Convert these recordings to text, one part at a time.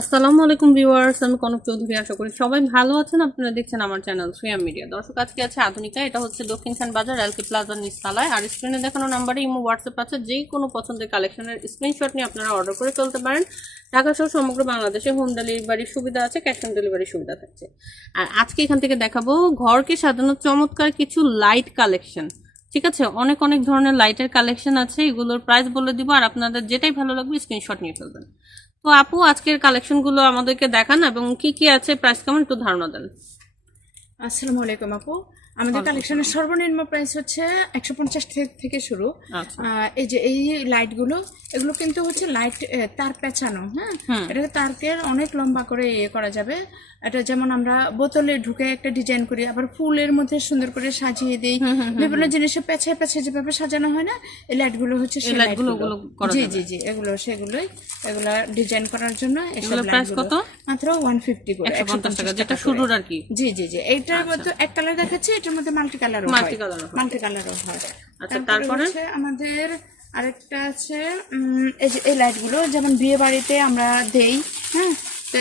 আসসালামু আলাইকুম ভিউয়ার্স, আমি কনক চৌধুরী, আশা করি সবাই ভালো আছেন। আপনারা দেখছেন আমার চ্যানেল সুয়াম মিডিয়া। দর্শক, আজকে আছে আধুনিকা, এটা হচ্ছে দক্ষিণখান বাজার, এলকে প্লাজার নিচতলায় আর স্ক্রিনে দেখানো নাম্বারে ইমো, হোয়াটসঅ্যাপ আছে, যে কোনো পছন্দের কালেকশনের স্ক্রিনশট নিয়ে আপনারা অর্ডার করে চলতে পারেন। ঢাকা সহ সমগ্র বাংলাদেশে হোম ডেলিভারির সুবিধা আছে ক্যাশ অন ডেলিভারির সুবিধা থাকছে। আর আজকে এখান থেকে দেখাবো ঘরকে সাজানো চমৎকার কিছু লাইট কালেকশন ঠিক আছে? অনেক অনেক ধরনের লাইটের কালেকশন আছে, এগুলোর প্রাইস বলে দিব, আর আপনাদের যেটাই ভালো লাগবে স্ক্রিনশট নিয়ে ফেলবেন। তো আপু, আজকের কালেকশনগুলো আমাদেরকে দেখান এবং কি কি আছে প্রাইস কেমন, একটু ধারণা দেন। আসসালামু আলাইকুম আপু। আমাদের কালেকশনের সর্বনিম্ন প্রাইস হচ্ছে একশো পঞ্চাশ থেকে শুরু। আচ্ছা। এই যে এই লাইটগুলো এগুলো কিন্তু হচ্ছে লাইট তার পেঁচানো হ্যাঁ? এটাকে তারকে অনেক লম্বা করে ইয়ে করা যাবে। এটা যেমন আমরা বোতলে ঢুকে একটা ডিজাইন করি আবার ফুলের মধ্যে সুন্দর করে সাজিয়ে দিই। বিভিন্ন জিনিসে পেঁচে পেঁচে যেভাবে সাজানো হয় না এই লাইটগুলো হচ্ছে সেই লাইটগুলো জি জি জি এগুলো সেগুলোই এগুলো ডিজাইন করার জন্য প্রাইস কত? মাত্র ওয়ান ফিফটি করে একশো পঞ্চাশ টাকা যেটা শুরুর আর কি। জি জি জি এইটার মধ্যে এক কালার দেখাচ্ছি এটার মধ্যে মাল্টি কালারও মাল্টি কালার মাল্টি কালারও হয়। আচ্ছা, তারপরে? আমাদের আরেকটা আছে এই যে এই লাইটগুলো যেমন বিয়ে বাড়িতে আমরা দেই হ্যাঁ? তো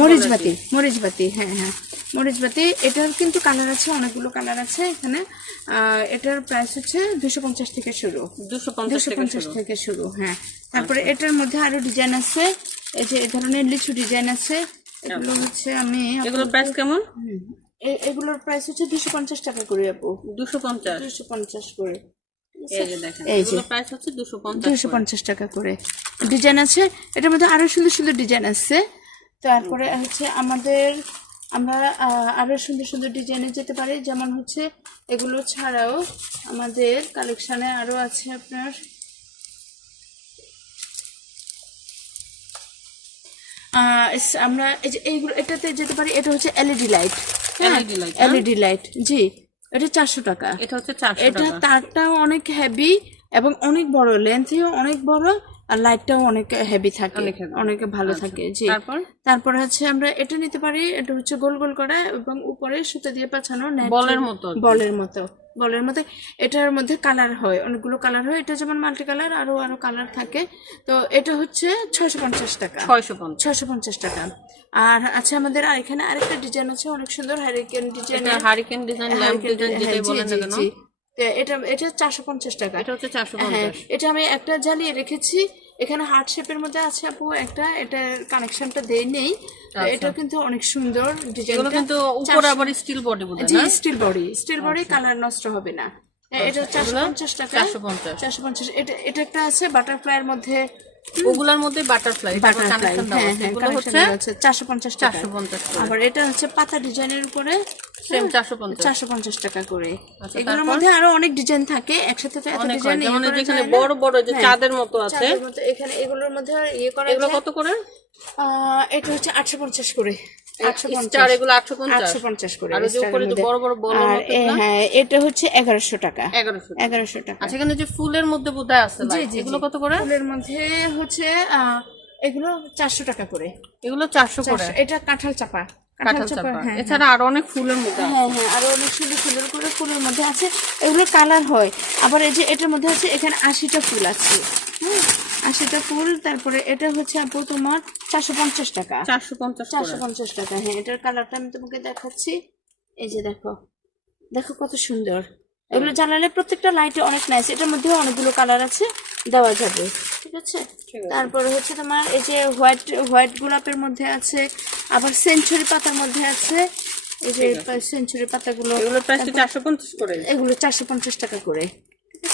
মরিচ বাতি মরিচ বাতি হ্যাঁ হ্যাঁ। মরিচ বাতি এটার কিন্তু কালার আছে অনেকগুলো কালার আছে এখানে। আহ, এটার প্রাইস হচ্ছে দুশো পঞ্চাশ থেকে শুরু। দুশো পঞ্চাশ থেকে শুরু। হ্যাঁ। তারপরে এটার মধ্যে আরও ডিজাইন আছে এই যে এই ধরনের লিচু ডিজাইন আছে। এগুলো হচ্ছে আমি প্রাইস কেমন। এ- এগুলোর প্রাইস হচ্ছে দুশো পঞ্চাশ টাকা করে আপু। দুশো পঞ্চাশ? দুশো পঞ্চাশ করে। এই যে দুশো পঞ্চাশ টাকা করে। ডিজাইন আছে এটার মধ্যে আরও সুন্দর সুন্দর ডিজাইন আছে। তারপরে হচ্ছে আমাদের আমরা আরও সুন্দর সুন্দর ডিজাইনে যেতে পারি। যেমন হচ্ছে এগুলো ছাড়াও আমাদের কালেকশনে আরও আছে আপনার। আমরা এই যে এইগুলো এটাতে যেতে পারি এটা হচ্ছে এলইডি লাইট হ্যাঁ? এলইডি লাইট জি। এটা চারশো টাকা। এটা হচ্ছে এটা তারটাও অনেক হেভি এবং অনেক বড় লেন্থও অনেক বড় আর লাইটটাও অনেক হেভি থাকে অনেক heavy। আচ্ছা। ভালো থাকে জি। তারপর? তারপর হচ্ছে আমরা এটা নিতে পারি এটা হচ্ছে গোল গোল করা এবং উপরে সুতো দিয়ে পাছানো বলের মতো বলের মতো বলের মতো। এটার মধ্যে কালার হয় অনেকগুলো কালার হয়। এটা যেমন মাল্টি কালার আরও আরও কালার থাকে। তো এটা হচ্ছে ছয়শো পঞ্চাশ টাকা। ছয়শো পঞ্চাশ। ছয়শো পঞ্চাশ টাকা। আর আছে আমাদের আর এখানে আরেকটা ডিজাইন আছে অনেক সুন্দর hurricane design hurricane design lamp design যেটাই বলেন না কেন। এটা এটা চারশো পঞ্চাশ টাকা। এটা হচ্ছে চারশো হ্যাঁ এটা আমি একটা জ্বালিয়ে রেখেছি। এখানে হার্ট শেপের মধ্যে আছে আপু একটা এটা কানেকশনটা দেই নেই। এটা কিন্তু অনেক সুন্দর ডিজাইনটা। কিন্তু উপর আবার স্টিল বডি বোধ জি steel body steel body colour নষ্ট হবে না। হ্যাঁ, এটা চারশো পঞ্চাশ টাকা। চারশো পঞ্চাশ। চারশো পঞ্চাশ। এটা এটা একটা আছে বাটারফ্লাইয়ের মধ্যে ওগুলার মধ্যে বাটারফ্লাই বাটারফ্লাই হ্যাঁ হ্যাঁ কানেকশন আছে টাকা। আবার এটা হচ্ছে পাতা ডিজাইনের উপরে সেম চারশো পঞ্চাশ। চারশো পঞ্চাশ টাকা করে। আচ্ছা, এগুলোর মধ্যে আরও অনেক ডিজাইন থাকে একসাথে তো এত ডিজাইন যেমন এখানে বড় বড় যে চাঁদের মতো আছে। এখানে এগুলোর মধ্যে ইয়ে করা এগুলো কত করে? এটা হচ্ছে আটশো পঞ্চাশ করে। আটশো স্টার এগুলো করে আর যে উপরে বড় বড় হ্যাঁ এটা হচ্ছে টাকা। টাকা। আচ্ছা এখানে যে ফুলের মধ্যে বোধহয় আছে এগুলো কত করে? ফুলের মধ্যে হচ্ছে আহ, এগুলো চারশো টাকা করে। এগুলো করে? এটা কাঁঠাল চাপা। হ্যাঁ এছাড়া আরও অনেক ফুলের মধ্যে হ্যাঁ হ্যাঁ আরও অনেক সুন্দর সুন্দর করে ফুলের মধ্যে আছে। এগুলো কালার হয়। আবার এই যে এটার মধ্যে আছে এখানে আশিটা ফুল আছে। আশিটা ফুল তারপরে এটা হচ্ছে আপু তোমার চারশো পঞ্চাশ টাকা। চারশো পঞ্চাশ চারশো পঞ্চাশ টাকা হ্যাঁ এটার কালারটা আমি তোমাকে দেখাচ্ছি। এই যে দেখো দেখো কত সুন্দর। এগুলো জানালে প্রত্যেকটা লাইটে অনেক নাইস এটার মধ্যেও অনেকগুলো কালার আছে দেওয়া যাবে ঠিক আছে? তারপরে হচ্ছে তোমার এই যে হোয়াইট হোয়াইট গোলাপের মধ্যে আছে আবার সেঞ্চুরি পাতার মধ্যে আছে এই যে সেঞ্চুরি পাতাগুলো এগুলোর প্রাইস চারশো পঞ্চাশ করে? এগুলো চারশো পঞ্চাশ টাকা করে।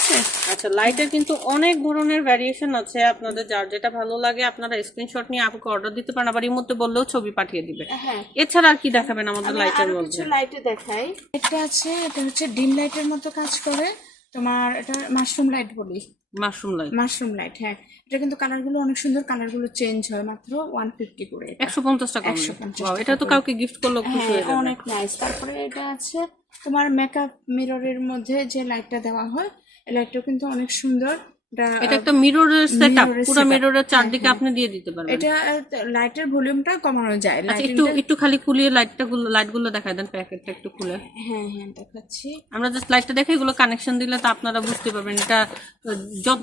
আছে? আচ্ছা লাইটের কিন্তু অনেক ধরনের ভ্যারিয়েশন আছে। আপনাদের যার যেটা ভালো লাগে আপনারা স্ক্রিনশট নিয়ে আপুকে অর্ডার দিতে পারেন আবার এই মধ্যে বললেও ছবি পাঠিয়ে দিবে। হ্যাঁ। এছাড়া আর কি দেখাবেন আমাদের লাইটের মধ্যে? কিছু লাইটে দেখাই। এটা আছে এটা হচ্ছে ডিম লাইটের মতো কাজ করে। তোমার এটা মাশরুম লাইট বলি। মাশরুম লাইট মাশরুম লাইট হ্যাঁ। এটা কিন্তু কালারগুলো অনেক সুন্দর কালারগুলো চেঞ্জ হয় মাত্র ওয়ান ফিফটি করে এটা। একশো পঞ্চাশ টাকা 150 Wow, এটা তো কাউকে গিফট করলেও খুশি হ্যাঁ হয়ে যাবে। অনেক নাইস তারপরে এটা আছে তোমার মেকআপ মিররের মধ্যে যে লাইটটা দেওয়া হয় লাইটটাও কিন্তু অনেক সুন্দর। এটা- একটা মিররের সেটআপ পুরো। মিররের চারদিকে আপনি দিয়ে দিতে পারবেন। এটা লাইটের ভলিউমটা কমানো যায়। আচ্ছা একটু একটু খালি খুলিয়ে লাইটটা গুলো লাইটগুলো দেখায় দেন প্যাকেটটা একটু খুলে। হ্যাঁ হ্যাঁ দেখাচ্ছি। আমরা জাস্ট লাইটটা দেখে এগুলো কানেকশন দিলে তো আপনারা বুঝতে পারবেন। এটা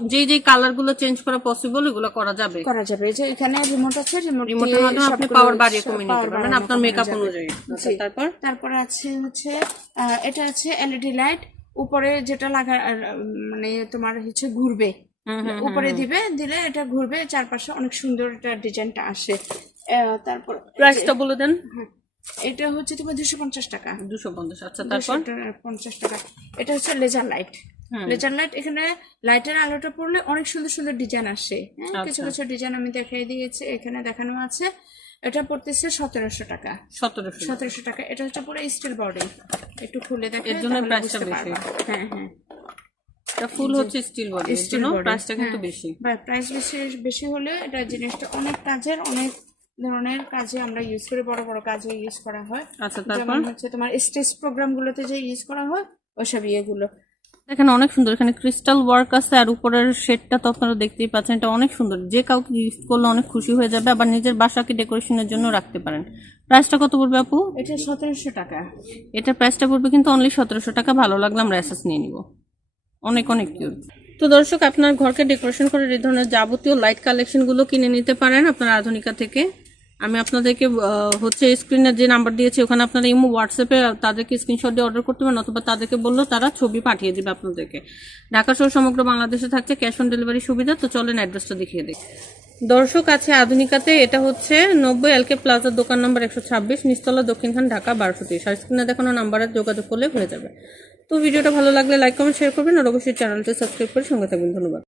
যেই যেই কালারগুলো চেঞ্জ করা পসিবল এগুলো করা যাবে। করা যাবে। এই যে এখানে রিমোট আছে রিমোট রিমোটের মাধ্যমে আপনি পাওয়ার বাড়িয়ে কমিয়ে নিতে পারবেন। আপনার মেকআপ অনুযায়ী। তারপর? তারপর আছে হচ্ছে এটা আছে এলইডি লাইট উপরে যেটা লাগা মানে তোমার হচ্ছে ঘুরবে। উপরে দিবে দিলে এটা ঘুরবে চারপাশে অনেক সুন্দর এটা ডিজাইনটা আসে। তারপর প্রাইসটা বলে দেন। হ্যাঁ, এটা হচ্ছে তোমার দুশো পঞ্চাশ টাকা। দুশো পঞ্চাশ আচ্ছা তারপর? পঞ্চাশ টাকা। এটা হচ্ছে লেজার লাইট লেজার লাইট এখানে লাইটের আলোটা পড়লে অনেক সুন্দর সুন্দর ডিজাইন আসে। হ্যাঁ আচ্ছা। কিছু কিছু ডিজাইন আমি দেখাই দিয়েছি এখানে দেখানো আছে। এটা পড়তেছে সতেরোশো টাকা। সতেরোশো সতেরোশো টাকা। এটা হচ্ছে পুরো স্টিল বডি একটু খুলে দেখে এর জন্য প্রাইসটা বেশি। হ্যাঁ হ্যাঁ। এটা ফুল হচ্ছে স্টিল বডি জন্য প্রাইসটা কিন্তু হ্যাঁ। বেশি। প্রাইস বেশি বেশি হলে এটা জিনিসটা অনেক কাজের অনেক ধরনের কাজে আমরা ইউজ করি বড় বড় কাজে ইউজ করা হয়। আচ্ছা তারপর? হচ্ছে তোমার স্টেজ প্রোগ্রামগুলোতে যে ইউজ করা হয় ওসব ইয়েগুলো। এখানে অনেক সুন্দর এখানে ক্রিস্টাল ওয়ার্ক আছে আর উপরের শেডটা তো আপনারা দেখতেই পাচ্ছেন এটা অনেক সুন্দর। যে কাউকে গিফট করলে অনেক খুশি হয়ে যাবে আবার নিজের বাসাকে ডেকোরেশনের জন্য রাখতে পারেন। প্রাইসটা কত পড়বে আপু? এটা সতেরোশো টাকা। এটার প্রাইসটা পড়বে কিন্তু অনলি সতেরোশো টাকা ভালো লাগলে আমরা অ্যাসেস নিয়ে নিব। অনেক অনেক কিউট তো দর্শক আপনার ঘরকে ডেকোরেশন করে এই ধরনের যাবতীয় লাইট কালেকশনগুলো কিনে নিতে পারেন আপনার আধুনিকা থেকে। আমি আপনাদেরকে হচ্ছে স্ক্রিনে যে নাম্বার দিয়েছি, ওখানে আপনারা ইমো হোয়াটসঅ্যাপে তাদেরকে স্ক্রিনশট দিয়ে অর্ডার করতে পারেন, অথবা তাদেরকে বললেও তারা ছবি পাঠিয়ে দেবে আপনাদেরকে। ঢাকা সহ সমগ্র বাংলাদেশে থাকছে ক্যাশ অন ডেলিভারি সুবিধা, তো চলেন অ্যাড্রেসটা দেখিয়ে দিই। দর্শক, আছে আধুনিকাতে, এটা হচ্ছে নব্বই এলকে প্লাজার দোকান নম্বর একশো ছাব্বিশ নিস্তলা দক্ষিণখান ঢাকা বারোশো তিরিশ। আর স্ক্রিনে দেখানো নাম্বারে যোগাযোগ করলে হয়ে যাবে। তো ভিডিওটা ভালো লাগলে লাইক কমেন্ট শেয়ার করবেন, আর অবশ্যই চ্যানেলটি সাবস্ক্রাইব করে সঙ্গে থাকবেন। ধন্যবাদ।